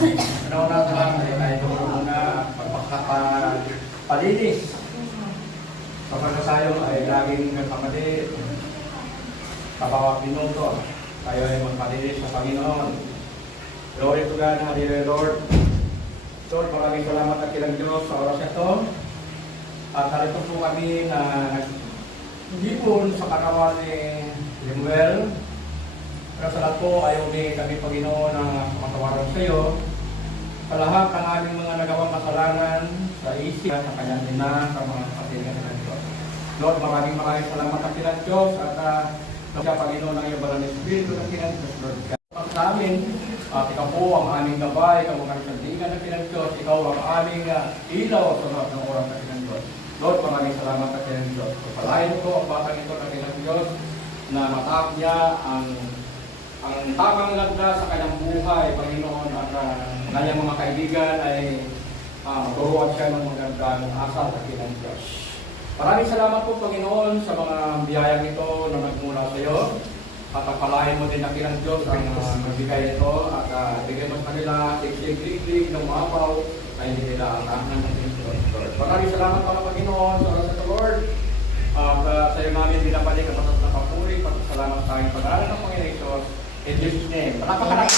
Una-una sa lahat ay tayo muna pagpapalinis. Kapag tayo ay laging nagkamali, sa bawat minuto, tayo ay magpalinis sa Panginoon. Glory to God, hallelujah Lord. Lord, maraming salamat at kilang Diyos sa oras ito. At narito po kami na naghihipon sa katawan ni Lemuel. Pero sa lahat po, ayaw ni kami Panginoon na kumatawaran sa iyo. Sa lahat ng aming mga nagawang kasalanan, sa isip, sa kanyang ina, sa mga kapatid ng Diyos. Lord, maraming salamat at kilang Diyos at sa Panginoon ng iyong banal na Espiritu ng kilang Diyos, Lord. Sa amin, at ikaw po ang aming gabay, ikaw ang aming sandigan ng kilang Diyos, ikaw ang aming ilaw sa lahat ng oras ng kilang Diyos. Lord, maraming salamat at kilang Diyos. Palayan ko ang batang ito ng kilang Diyos na matap niya ang tamang ganda sa kanyang buhay, Panginoon, at kanyang mga kaibigan ay turuan siya ng magandang asal sa kilang Diyos. Maraming salamat po, Panginoon, sa mga biyayang ito na nagmula sa iyo. At palayan mo din na kilang Diyos ang magbigay nito at bigyan mo sa kanila tig-tig-tig ng mapaw ay hindi nila ang tahanan ng Diyos. Maraming salamat mga Panginoon sa oras ito, Lord. At sa iyo namin binabalik ang patas na papuri, pasasalamat sa aking pag-aaral ng Panginoon Diyos. In Jesus' name. Palakpakan